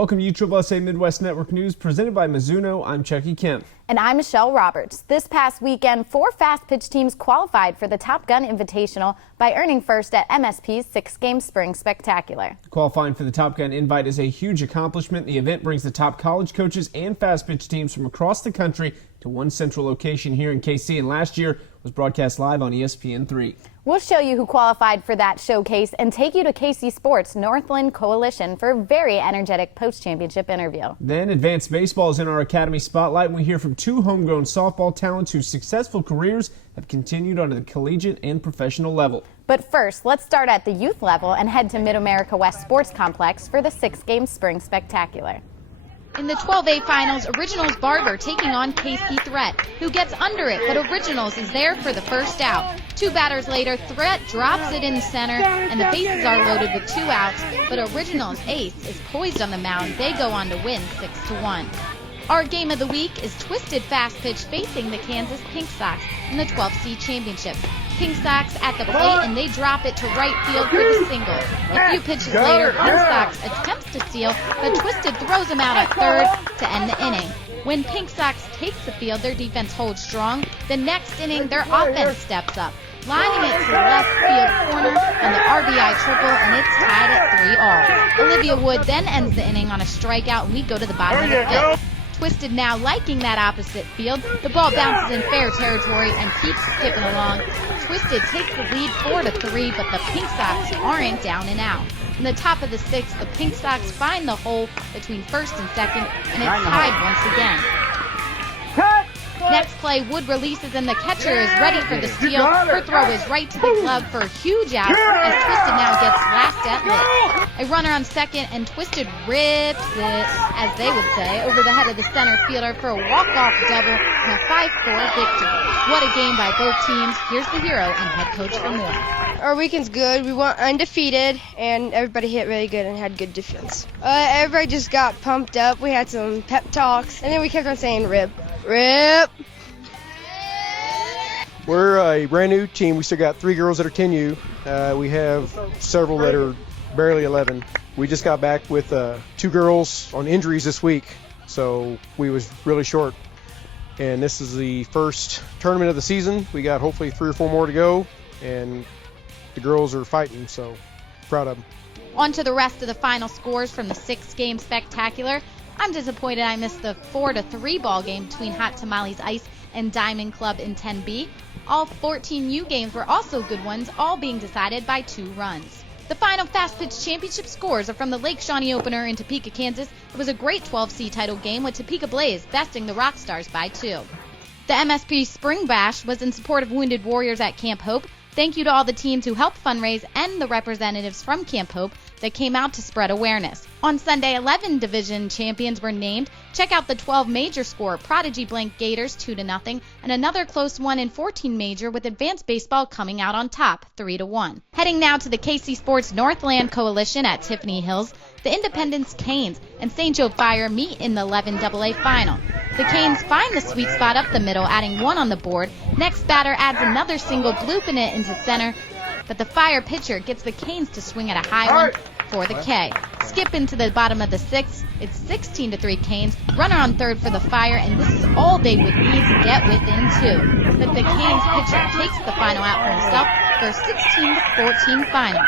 Welcome to USSSA Midwest Network News, presented by Mizuno. I'm Chucky Kemp. And I'm Michelle Roberts. This past weekend, 4 fast pitch teams qualified for the Top Gun Invitational by earning first at MSP's 6-game Spring Spectacular. Qualifying for the Top Gun Invite is a huge accomplishment. The event brings the top college coaches and fast pitch teams from across the country to one central location here in KC, and last year was broadcast live on ESPN3. We'll show you who qualified for that showcase and take you to KC Sports Northland Coalition for a very energetic post-championship interview. Then advanced baseball is in our Academy Spotlight, and we hear from 2 homegrown softball talents whose successful careers have continued on the collegiate and professional level. But first, let's start at the youth level and head to Mid-America West Sports Complex for the 6-game Spring Spectacular. In the 12A finals, Originals Barber taking on KC Threat, who gets under it, but Originals is there for the first out. 2 batters later, Threat drops it in center, and the bases are loaded with 2 outs, but Originals' ace is poised on the mound. They go on to win 6-1. Our game of the week is Twisted Fast Pitch facing the Kansas Pink Sox in the 12C Championship. Pink Sox at the plate, and they drop it to right field for the single. A few pitches later, Pink Sox attempts to steal, but Twisted throws him out at third to end the inning. When Pink Sox takes the field, their defense holds strong. The next inning, their offense steps up, lining it to the left field corner on the RBI triple, and it's tied at 3-all. Olivia Wood then ends the inning on a strikeout, and we go to the bottom of the 5th. Twisted now liking that opposite field. The ball bounces in fair territory and keeps skipping along. Twisted takes the lead 4-3, but the Pink Sox aren't down and out. In the top of the 6th, the Pink Sox find the hole between first and second, and it's tied once again. Next play, Wood releases and the catcher is ready for the steal. Her throw is right to the glove for a huge out as Twisted now gets laughed at lit. A runner on second and Twisted rips it, as they would say, over the head of the center fielder for a walk-off double and a 5-4 victory. What a game by both teams. Here's the hero and head coach for more. Our weekend's good. We went undefeated, and everybody hit really good and had good defense. Everybody just got pumped up. We had some pep talks, and then we kept on saying rip. Rip! We're a brand new team. We still got 3 girls that are 10U. We have several that are barely 11. We just got back with 2 girls on injuries this week, so we was really short. And this is the first tournament of the season. We got hopefully 3 or 4 more to go, and the girls are fighting, so proud of them. On to the rest of the final scores from the 6-game Spectacular. I'm disappointed I missed the 4-3 ball game between Hot Tamales Ice and Diamond Club in 10B. All 14U games were also good ones, all being decided by 2 runs. The final Fast Pitch Championship scores are from the Lake Shawnee opener in Topeka, Kansas. It was a great 12C title game with Topeka Blaze besting the Rockstars by 2. The MSP Spring Bash was in support of Wounded Warriors at Camp Hope. Thank you to all the teams who helped fundraise and the representatives from Camp Hope that came out to spread awareness. On Sunday, 11 division champions were named. Check out the 12 major score. Prodigy blanked Gators 2-0, and another close one in 14 major with Advanced Baseball coming out on top 3-1. Heading now to the KC Sports Northland Coalition at Tiffany Hills. The Independence Canes and St. Joe Fire meet in the 11AA final. The Canes find the sweet spot up the middle, adding 1 on the board. Next batter adds another single, blooping it into center, but the Fire pitcher gets the Canes to swing at a high one for the K. Skip into the bottom of the 6th. It's 16-3 Canes. Runner on third for the Fire, and this is all they would need to get within 2. But the Canes pitcher takes the final out for himself for a 16-14 final.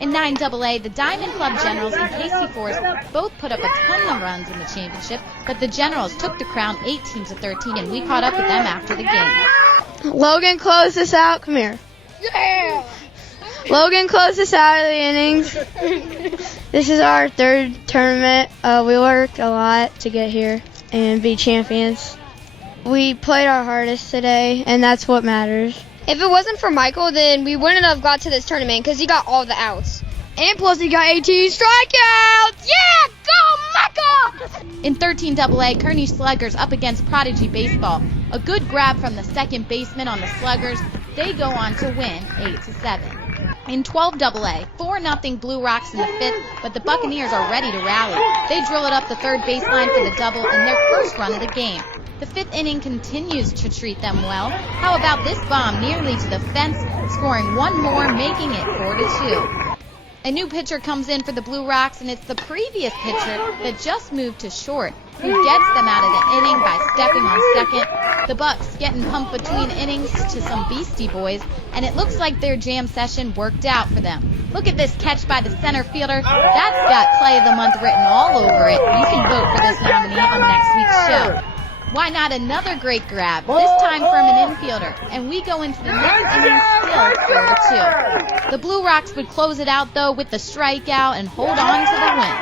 In 9AA, the Diamond Club Generals and KC Forest both put up a ton of runs in the championship, but the Generals took the crown 18-13, and we caught up with them after the game. Logan closed us out. Come here. Yeah! Logan closed us out of the innings. This is our 3rd tournament. We worked a lot to get here and be champions. We played our hardest today, and that's what matters. If it wasn't for Michael, then we wouldn't have got to this tournament because he got all the outs. And plus he got 18 strikeouts! Yeah! Go, Michael! In 13AA, Kearney Sluggers up against Prodigy Baseball. A good grab from the second baseman on the Sluggers. They go on to win 8-7. In 12AA, 4-0 Blue Rocks in the 5th, but the Buccaneers are ready to rally. They drill it up the 3rd baseline for the double in their first run of the game. The 5th inning continues to treat them well. How about this bomb nearly to the fence, scoring 1 more, making it 4-2. A new pitcher comes in for the Blue Rocks, and it's the previous pitcher that just moved to short who gets them out of the inning by stepping on second. The Bucks getting pumped between innings to some Beastie Boys, and it looks like their jam session worked out for them. Look at this catch by the center fielder. That's got Play of the Month written all over it. You can vote for this nominee on next week's show. Why not another great grab, this time from an infielder? And we go into the next inning still 4-2. The Blue Rocks would close it out, though, with the strikeout and hold on to the win.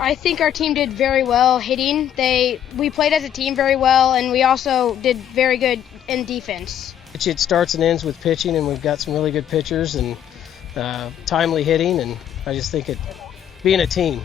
I think our team did very well hitting. We played as a team very well, and we also did very good in defense. It starts and ends with pitching, and we've got some really good pitchers and timely hitting, and I just think being a team.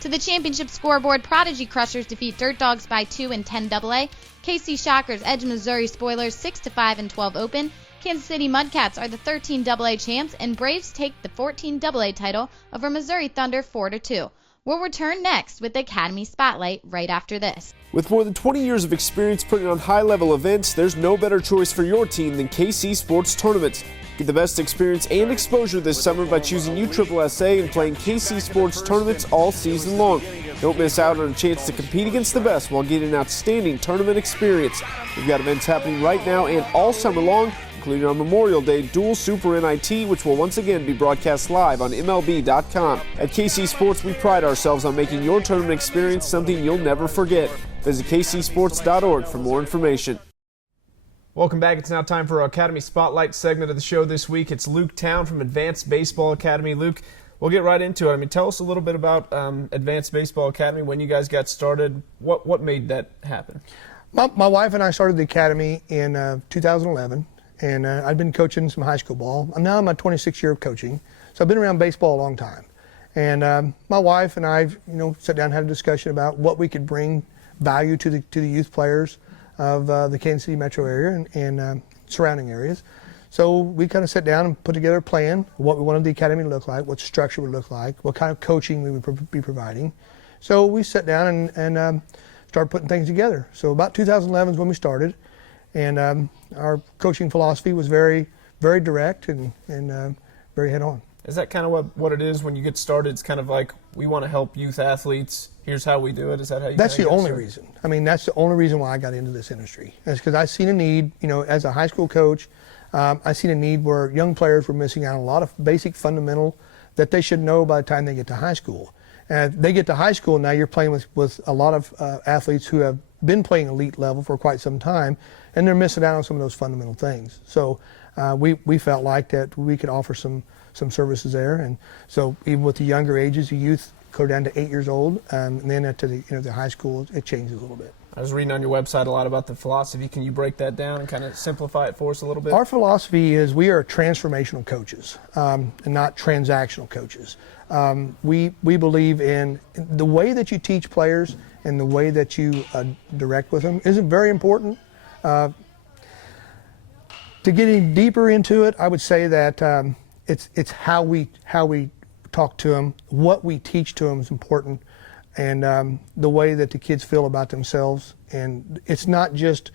To the championship scoreboard, Prodigy Crushers defeat Dirt Dogs by 2 in 10 AA. KC Shockers edge Missouri Spoilers 6-5 in 12 Open. Kansas City Mudcats are the 13 AA champs, and Braves take the 14 AA title over Missouri Thunder 4-2. We'll return next with the Academy Spotlight right after this. With more than 20 years of experience putting on high-level events, there's no better choice for your team than KC Sports Tournaments. Get the best experience and exposure this summer by choosing USSSA and playing KC Sports Tournaments all season long. Don't miss out on a chance to compete against the best while getting an outstanding tournament experience. We've got events happening right now and all summer long, including our Memorial Day Dual Super NIT, which will once again be broadcast live on MLB.com. At KC Sports, we pride ourselves on making your tournament experience something you'll never forget. Visit kcsports.org for more information. Welcome back. It's now time for our Academy Spotlight segment of the show this week. It's Luke Town from Advanced Baseball Academy. Luke, we'll get right into it. I mean, tell us a little bit about Advanced Baseball Academy, when you guys got started, what made that happen? My wife and I started the academy in 2011, and I've been coaching some high school ball. I'm now in my 26th year of coaching, so I've been around baseball a long time. And my wife and I, sat down and had a discussion about what we could bring value to the youth players of the Kansas City metro area and surrounding areas. So we kind of sat down and put together a plan, what we wanted the academy to look like, what structure would look like, what kind of coaching we would be providing. So we sat down and started putting things together. So about 2011 is when we started, and our coaching philosophy was very, very direct and very head-on. Is that kind of what it is when you get started? It's kind of like, we want to help youth athletes. Here's how we do it. Is that how you? That's the only reason. I mean, that's the only reason why I got into this industry. It's because I've seen a need. As a high school coach, I've seen a need where young players were missing out on a lot of basic fundamental that they should know by the time they get to high school. And they get to high school, now you're playing with a lot of athletes who have been playing elite level for quite some time, and they're missing out on some of those fundamental things. So we felt like that we could offer some services there, and so even with the younger ages, the youth go down to 8 years old, and then at the high school, it changes a little bit. I was reading on your website a lot about the philosophy. Can you break that down and kind of simplify it for us a little bit? Our philosophy is we are transformational coaches and not transactional coaches. We believe in the way that you teach players and the way that you direct with them is very important. To getting deeper into it, I would say that it's how we talk to them, what we teach to them is important, and the way that the kids feel about themselves. And it's not just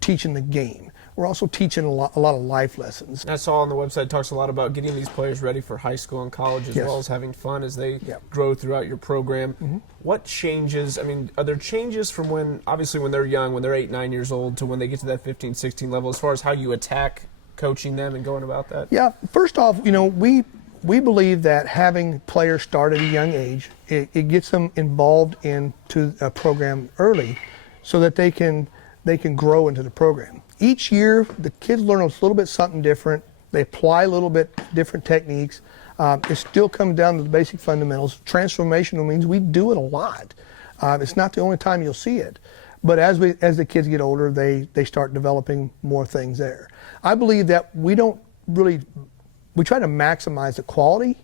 teaching the game. We're also teaching a lot of life lessons. I saw on the website it talks a lot about getting these players ready for high school and college, as Yes. well as having fun as they grow throughout your program. Mm-hmm. What changes, are there changes from when they're young, when they're 8, 9 years old, to when they get to that 15, 16 level, as far as how you attack coaching them and going about that? Yeah, first off, we believe that having players start at a young age, it gets them involved into a program early so that they can grow into the program. Each year, the kids learn a little bit something different. They apply a little bit different techniques. It still comes down to the basic fundamentals. Transformational means we do it a lot. It's not the only time you'll see it. But as the kids get older, they start developing more things there. I believe that we try to maximize the quality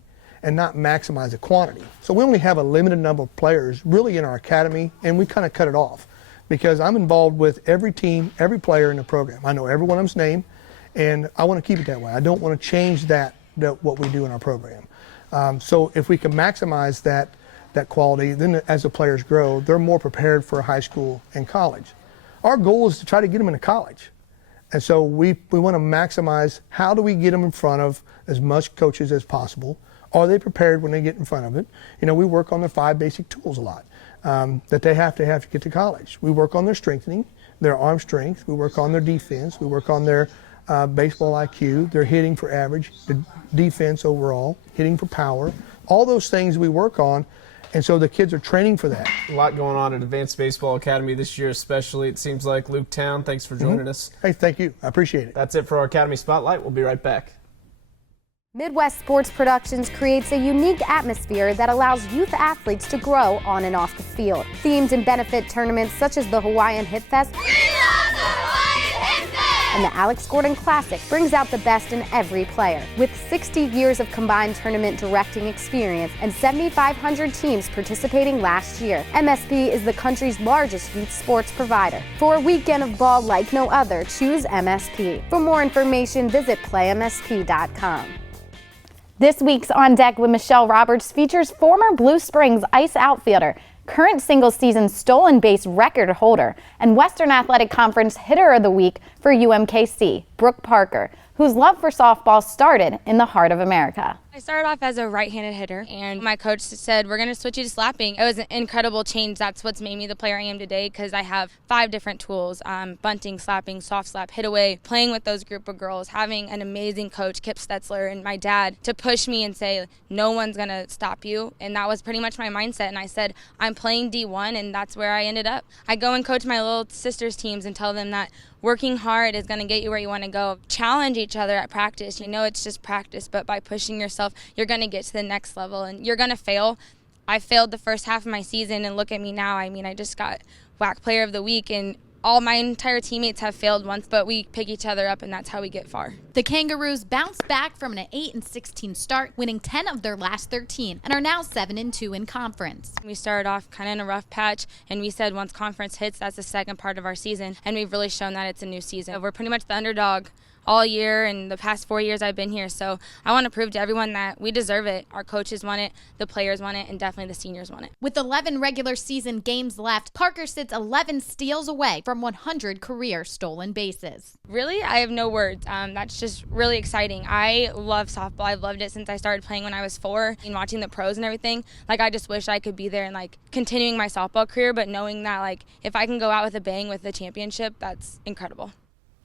and not maximize the quantity. So we only have a limited number of players really in our academy, and we kind of cut it off because I'm involved with every team, every player in the program. I know every one of them's name, and I want to keep it that way. I don't want to change that what we do in our program. So if we can maximize that quality, then as the players grow, they're more prepared for high school and college. Our goal is to try to get them into college. And so we want to maximize how do we get them in front of as much coaches as possible. Are they prepared when they get in front of it? You know, we work on the 5 basic tools a lot that they have to get to college. We work on their strengthening, their arm strength. We work on their defense. We work on their baseball IQ, their hitting for average, the defense overall, hitting for power. All those things we work on. And so the kids are training for that. A lot going on at Advanced Baseball Academy this year, especially. It seems like. Luke Town, thanks for joining us. Hey, thank you. I appreciate it. That's it for our Academy Spotlight. We'll be right back. Midwest Sports Productions creates a unique atmosphere that allows youth athletes to grow on and off the field. Themed and benefit tournaments such as the Hawaiian Hit Fest and the Alex Gordon Classic brings out the best in every player. With 60 years of combined tournament directing experience and 7,500 teams participating last year, MSP is the country's largest youth sports provider. For a weekend of ball like no other, choose MSP. For more information, visit playmsp.com. This week's On Deck with Michelle Roberts features former Blue Springs Ice outfielder, current single-season stolen base record holder, and Western Athletic Conference Hitter of the Week for UMKC, Brooke Parker, whose love for softball started in the heart of America. I started off as a right-handed hitter, and my coach said, we're going to switch you to slapping. It was an incredible change. That's what's made me the player I am today, because I have 5 different tools, bunting, slapping, soft slap, hit away, playing with those group of girls, having an amazing coach, Kip Stetzler, and my dad to push me and say, no one's going to stop you. And that was pretty much my mindset. And I said, I'm playing D1, and that's where I ended up. I go and coach my little sister's teams and tell them that working hard is going to get you where you want to go. Challenge each other at practice. You know it's just practice, but by pushing yourself, you're going to get to the next level, and you're going to fail. I failed the first half of my season, and look at me now. I mean, I just got WAC Player of the Week, and all my entire teammates have failed once, but we pick each other up, and that's how we get far. The Kangaroos bounced back from an 8-16 start, winning 10 of their last 13, and are now 7-2 in conference. We started off kind of in a rough patch, and we said once conference hits, that's the second part of our season, and we've really shown that it's a new season. We're pretty much the underdog all year, and the past 4 years I've been here, so I want to prove to everyone that we deserve it. Our coaches want it, the players want it, and definitely the seniors want it. With 11 regular season games left, Parker sits 11 steals away from 100 career stolen bases. Really, I have no words. That's just really exciting. I love softball. I've loved it since I started playing when I was 4 and watching the pros and everything. Like, I just wish I could be there and continuing my softball career, but knowing that if I can go out with a bang with the championship, that's incredible.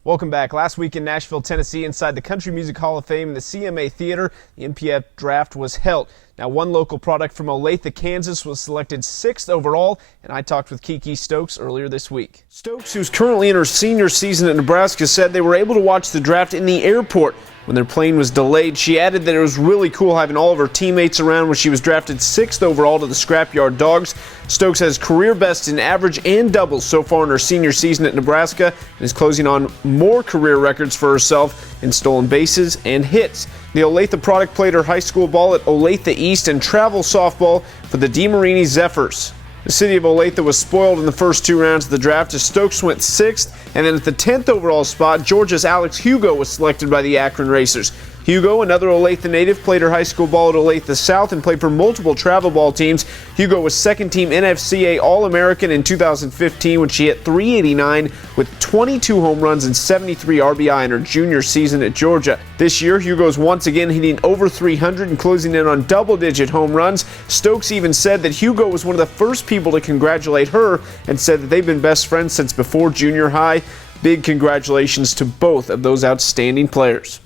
Welcome back. Last week in Nashville, Tennessee, inside the Country Music Hall of Fame in the CMA Theater, the NPF draft was held. Now, one local product from Olathe, Kansas was selected 6th overall, and I talked with Kiki Stokes earlier this week. Stokes, who's currently in her senior season at Nebraska, said they were able to watch the draft in the airport when their plane was delayed. She added that it was really cool having all of her teammates around when she was drafted 6th overall to the Scrapyard Dogs. Stokes has career best in average and doubles so far in her senior season at Nebraska and is closing on more career records for herself in stolen bases and hits. The Olathe product played her high school ball at Olathe East and travel softball for the DeMarini Zephyrs. The city of Olathe was spoiled in the first 2 rounds of the draft as Stokes went 6th, and then at the 10th overall spot, Georgia's Alex Hugo was selected by the Akron Racers. Hugo, another Olathe native, played her high school ball at Olathe South and played for multiple travel ball teams. Hugo was second-team NFCA All-American in 2015 when she hit .389 with 22 home runs and 73 RBI in her junior season at Georgia. This year, Hugo's once again hitting over 300 and closing in on double-digit home runs. Stokes even said that Hugo was one of the first people to congratulate her and said that they've been best friends since before junior high. Big congratulations to both of those outstanding players.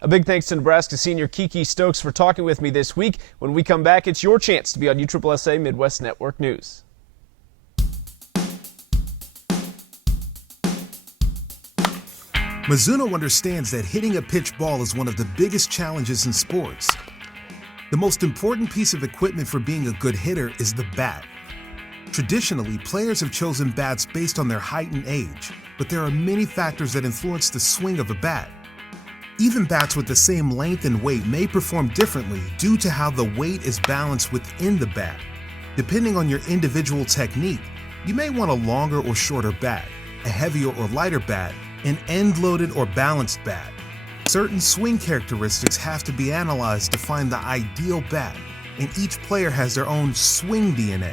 A big thanks to Nebraska senior Kiki Stokes for talking with me this week. When we come back, it's your chance to be on USSSA Midwest Network News. Mizuno understands that hitting a pitch ball is one of the biggest challenges in sports. The most important piece of equipment for being a good hitter is the bat. Traditionally, players have chosen bats based on their height and age, but there are many factors that influence the swing of a bat. Even bats with the same length and weight may perform differently due to how the weight is balanced within the bat. Depending on your individual technique, you may want a longer or shorter bat, a heavier or lighter bat, an end-loaded or balanced bat. Certain swing characteristics have to be analyzed to find the ideal bat, and each player has their own swing DNA.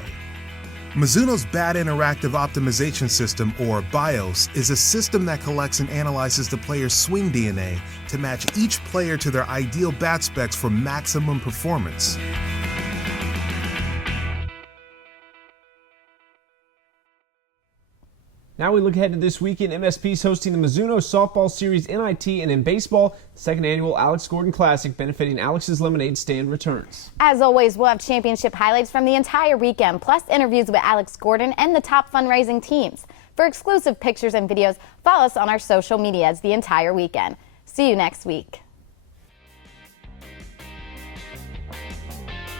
Mizuno's Bat Interactive Optimization System, or BIOS, is a system that collects and analyzes the player's swing DNA to match each player to their ideal bat specs for maximum performance. Now we look ahead to this weekend. MSP is hosting the Mizuno Softball Series NIT, and in baseball, the second annual Alex Gordon Classic benefiting Alex's Lemonade Stand returns. As always, we'll have championship highlights from the entire weekend, plus interviews with Alex Gordon and the top fundraising teams. For exclusive pictures and videos, follow us on our social medias the entire weekend. See you next week.